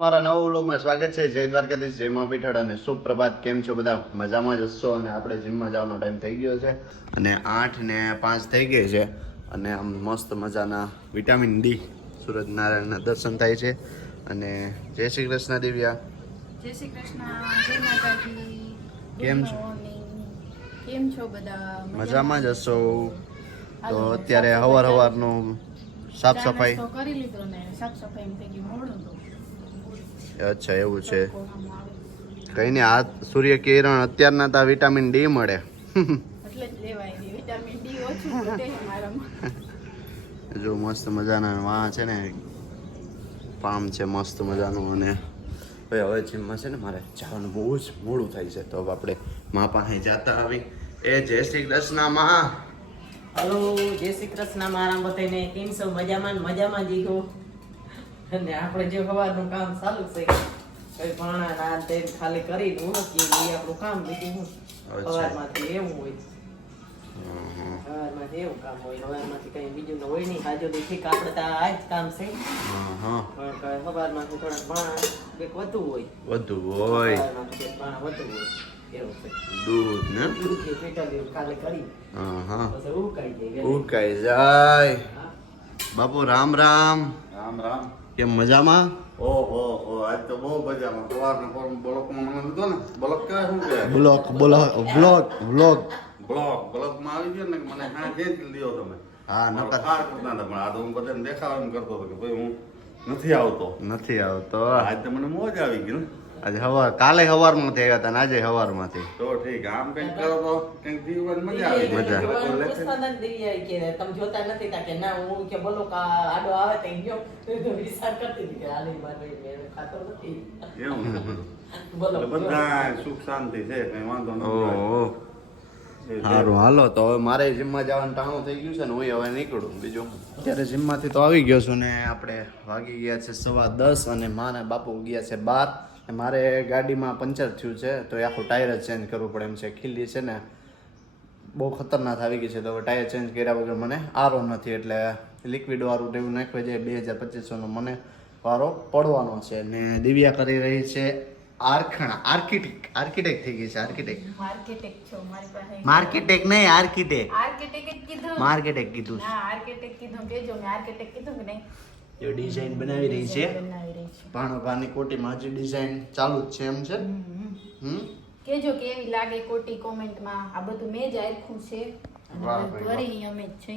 મારા નવા વ્લોગમાં સ્વાગત છે. જય દ્વારકાધીશ, જય મા પીઠળ અને સુપ્રભાત. કેમ છો બધા? મજામાં જ હશો. અને આપણે જીમમાં જવાનો ટાઈમ થઈ ગયો છે અને 8:05 થઈ ગઈ છે. અને આમ મસ્ત મજાના વિટામિન ડી સૂરજનારાયણના દર્શન થાય છે. અને જય શ્રી કૃષ્ણ દિવ્યા. જય શ્રી કૃષ્ણ, જય માતાજી. કેમ છો? કેમ છો બધા? મજામાં જ હશો. તો હાલો, અત્યારે સાફ હવારનું સાફ ચા સફાઈ. નાસ્તો કરી લીધો ને સાફ સફાઈ થઈ ગયું મોડું તો. અચ્છા, એવું છે. તડકો આમ આવે. કઈ નહીં, આ સૂર્ય કિરણ અત્યારના તો વિટામિન ડી મળે. એટલે જ લેવાય છે. વિટામિન ડી ઓછું ઘટે છે મારામાં. જો મસ્ત મજાના વાં છે ને પામ છે મસ્ત મજાનું. અને હવે જીમમાં છે ને મારે જવાનું બહુ જ મોડું થાય છે. તો હવે આપણે મા પાસે જતા આવી. એ જય શ્રી કૃષ્ણ માં. હલો, જય શ્રી કૃષ્ણ મારા બધાને. કેમ છો? મજામાં ને મજામાં જીગો. અને આપણે જે સવારનું કામ ચાલુ છે, કઈ પાણા ના તે ખાલી કરી દઉં કે એ આપણું કામ બીજું હું સવારમાંથી એવું હોય. સવારમાંથી એવું કામ હોય. સવારમાંથી કઈ બીજું ન હોય નહીં. હાજો ઠીક આપણે તો આ જ કામ છે. પણ સવારમાંથી થોડાક પાણા કંઈક વધુ હોય. વધુ હોય સવારમાંથી કંઈક પાણા વધુ હોય એવું છે. દૂધ ને દૂધ કે પેટાલી ખાલી કરી પછી ઉકાઈ જાય. ઉકાઈ જાય. હા. બાપુ રામ રામ. રામ રામ. કેમ મજામાં? ઓહો આજ તો બહુ મજામાં. સવારના ફોર્મ બ્લોકમાં મને લીધો ને. બ્લોક કહેવાય શું કહેવાય? બ્લોકમાં આવી ગયો ને કે મને હા જે લ્યો તમે. હા, મારો નકર કાર કરતા હતા પણ આ તો હું બધાને દેખાવા એમ કરતો હતો કે ભાઈ હું નથી આવતો. નથી આવતો. આજ તો મને મોજ આવી ગઈ ને. આજે કાલે હવારમાંથી આવ્યા હતા ને આજે હવારમાંથી. તો ઠીક, આમ કંઈક કરો તો કંઈક જીવન મજા આવી મજા. જાય. પૂછતા નથી દિવ્યા કે તમે જોતા નથી તા કે ના હું કે બોલો કા આડો આવે તો ગયો વિચાર કરતી હતી કે આલી મારે મેં ખાતો નથી. એવું છે બધું. બોલો એટલે બધા સુખ શાંતિ છે, કઈ વાંધો નથી. ઓહો, સારું હાલો. તો હવે મારે જીમમાં જવાનું ટાણું થઈ ગયું છે ને હું હવે નીકળું. બીજું અત્યારે જીમમાંથી તો આવી ગયો છું ને આપણે વાગી ગયા છે 10:15 અને માને બાપુ ગયા છે 12. મારે ગાડીમાં પંચર થયું છે તો એ આખું ટાયર જ ચેન્જ કરવું પડે એમ છે. ખીલી છે ને બહુ ખતરનાક આવી ગઈ છે. તો હવે ટાયર ચેન્જ કર્યા વગર મને આરો નથી. એટલે લિક્વિડ વાળું એવું નાખવા જાય 2200-2500નો મને વારો પડવાનો છે. ને દિવ્યા કરી રહી છે આર્કિટેક્ટ થઈ ગઈ છે. આર્કિટેક્ટ છો મારી પાસે. માર્કેટેક નહીં, આર્કિટેક્ટ. આર્કિટેક્ટ જ કીધું. માર્કેટેક કીધું. ના, આર્કિટેક્ટ કીધું કેજો. મેં આર્કિટેક્ટ કીધું કે નહીં? એ ડિઝાઇન બનાવી રહી છે. બનાવી રહી છે. ભાણોભાની કોટીમાં હજી ડિઝાઇન ચાલુ જ છે એમ છે. કેજો કેવી લાગે કોટી કોમેન્ટમાં. આ બધું મેં જ આખું છે અને વાહ ભાઈ, વરી અમે જ છે.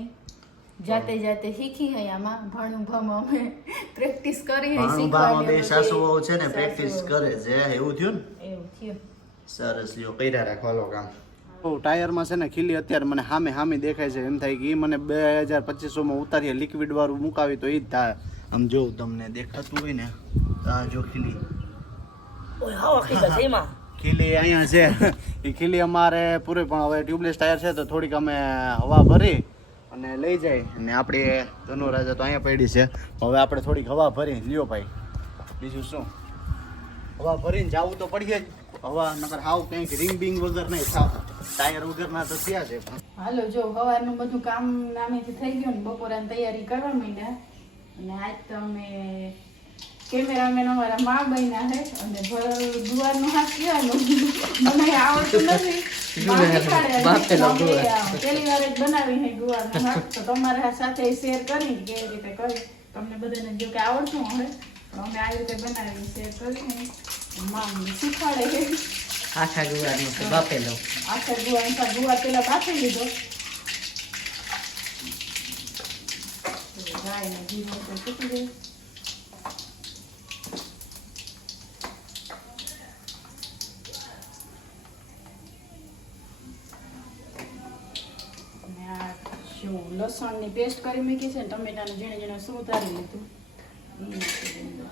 જાતે શીખી હે આમાં. ભાણું ભામાં અમે પ્રેક્ટિસ કરી હે. ભાણોભામાં બે શીખવાની સાસુઓ છે ને સાસુઓ. પ્રેક્ટિસ કરે છે. એવું થયું ને? એવું થયું. સરસ લ્યો, કર્યા રાખવાલો કામ. ટાયરમાં છે ને ખીલી અત્યારે મને સામે દેખાય છે. એમ થાય કે એ મને 2200-2500માં ઉતારીએ લિક્વિડ વાળું મુકાવી તો એ જ થાય. આમ જો તમને દેખાતું હોય ને આ જો ખીલી ખીલી અહીંયા છે. એ ખીલી અમારે પૂરી પણ હવે ટ્યુબલેસ ટાયર છે તો થોડીક અમે હવા ભરી અને લઈ જાય. અને આપણી ધનુરાજા તો અહીંયા પડી છે. હવે આપણે થોડીક હવા ભરી લ્યો ભાઈ. બીજું શું, હવા ભરીને જવું તો પડીએ જ. હવા નકર હાવ કંઈક રિંગ બિંગ વગર નહીં થાવ. ટાયર વગરના તો થયા છે. હાલો, જો સવારનું બધું કામ નામેથી થઈ ગયું ને બપોરાની તૈયારી કરવા માંડ્યા. અને આજ તો અમે કેમેરામેન અમારા મા બન્યા છે. અને ગુવારનું શાક કહેવાનું મને આવડતું નથી. મા શીખવાડે. પહેલી વાર જ બનાવી છે ગુવારનું શાક. તો તમારા સાથે શેર કરી કેવી રીતે કરી. તમને બધાને જો કે આવડતું હોય પણ અમે આવી રીતે બનાવી શેર કરી. મા શીખવાડે છે. આખા ગુવારનું તો બાફેલો. આખા ગુવાર પેલા બાફી લીધો. રાઈ ને જીરું તો ચૂકી દે. અને આ જો લસણની પેસ્ટ કરી મૂકી છે ને ટમેટાનું ઝીણે સુધારી લીધું. એ નાખી દઉં.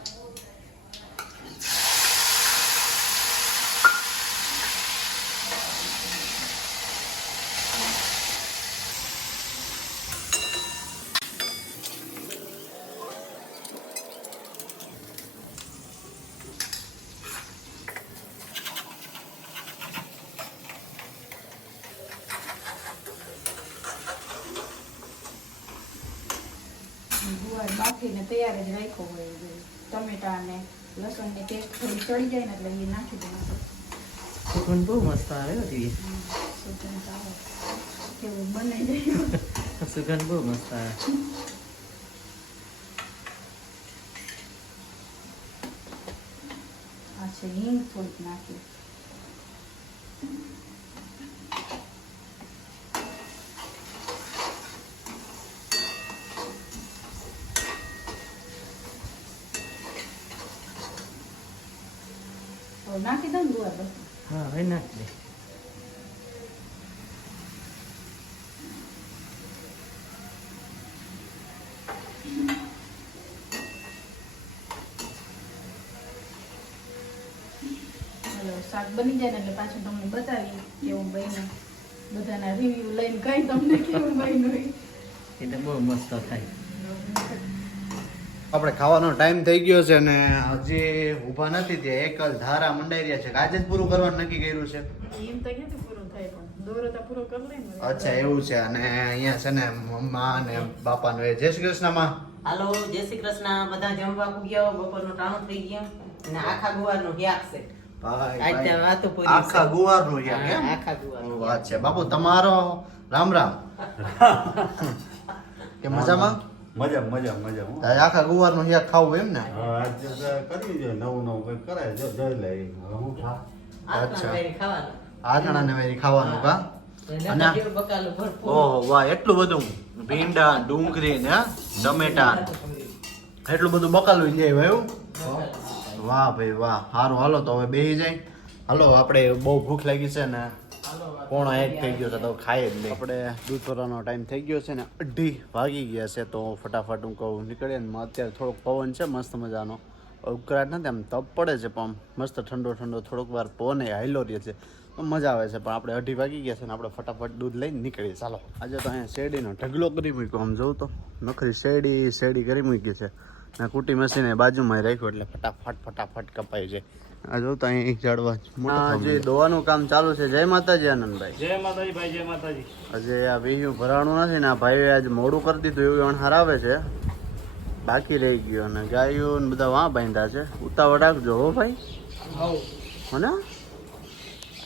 ગુવાર બાફીને તૈયાર જ રાખ્યો હોય. ટમેટા ને લસણની ટેસ્ટ થોડી ચડી જાય ને એટલે એ નાખી દેવાનું. સુગંધ બહુ મસ્ત આવે હો દીદી. સુગંધ આવે કેવું બને જાય. સુગંધ બહુ મસ્ત આવે. આ છે હિંગ થોડીક નાખી. તો નાખી દઉં ને ગુવાર બધું. હા હવે નાખી દે. હાલો, શાક બની જાય ને એટલે પાછું તમને બતાવી કેવું બન્યું. બધાના રિવ્યુ લઈને કઈ તમને કેવું બન્યું ઈ. એ તો બહુ મસ્ત થાય. આપણે ખાવાનો ટાઈમ થઈ ગયો છે ને હજી ઊભા નથી ત્યાં એક જ ધારા મંડાઈ રહ્યા છે કે આજે જ પૂરું કરવાનું નક્કી કર્યું છે. એમ તો ક્યાંથી પૂરું થાય પણ દોરો તો પૂરો કરી લે ને. અચ્છા એવું છે. અને અહીંયા છે ને મમ્મા અને બાપાનો એ જય શ્રી કૃષ્ણ માં. હાલો જય શ્રી કૃષ્ણ. બધા જમવા પૂગ્યા. બપોરનું ટાણું થઈ ગયું અને આખા ગુવારનું શાક છે. આજ તો વાતો પૂરી છે. આખા ગુવારનું શાક હા, એમ? આખા ગુવારનું. વાત છે બાપુ તમારો રામ રામ. કે મજામાં? મજા મજા મજા હું તારે આખા ગુવારનું શાક ખાવું એમ ને? આજે કરી જોઈએ નવું નવું કંઈક કરાય જો જોઈ લે હું ખા આટલા અચ્છા. વારી ખાવાનું. આથણા ને વેરી ખાવાનું કા? એટલે અને- જેવું બકાલું ભરપૂર. ઓહો વાહ એટલું બધું ભીંડા ડુંગળી ને ટમેટા એટલું બધું બકાલું જાય એવું? વાહ ભાઈ વાહ. સારું હાલો તો હવે બેસી જાય. હાલો આપણે બહુ ભૂખ લાગી છે ને પોણો 1 થઈ ગયો છે તો ખાઈ જ લઈએ. આપણે દૂધ ભરવાનો ટાઈમ થઈ ગયો છે ને 2:30 વાગી ગયા છે તો ફટાફટ હું કહું નીકળીએ ને અત્યારે થોડોક પવન છે મસ્ત મજાનો. ઉકળાટ નથી આમ તપ પડે છે પણ મસ્ત ઠંડો ઠંડો થોડોક વાર પવન હાઈલો રહે છે તો મજા આવે છે. પણ આપણે 2:30 વાગી ગયા છે ને આપણે ફટાફટ દૂધ લઈને નીકળીએ. ચાલો આજે તો અહીંયા શેરડીનો ઢગલો કરી મૂક્યો. આમ જોઉં તો નખરી શેરડી કરી મૂકી છે ને કુટી મશીને બાજુમાં રાખ્યું એટલે ફટાફટ કપાઈ જાય. આ જોઉં તો અહીં એક ઝાડવા મોટા જે દોવાનું કામ ચાલુ છે. જય માતાજી આનંદભાઈ. જય માતાજી ભાઈ, જય માતાજી. આજે આ વિહ્યું ભરાણું નથી ને આ ભાઈએ આજ મોડું કરી દીધું એવું અણહાર આવે છે. બાકી રહી ગયો અને ગાયો ને બધા વાં બાંધ્યા છે. ઉતાવળ રાખજો હો ભાઈ. હો ને?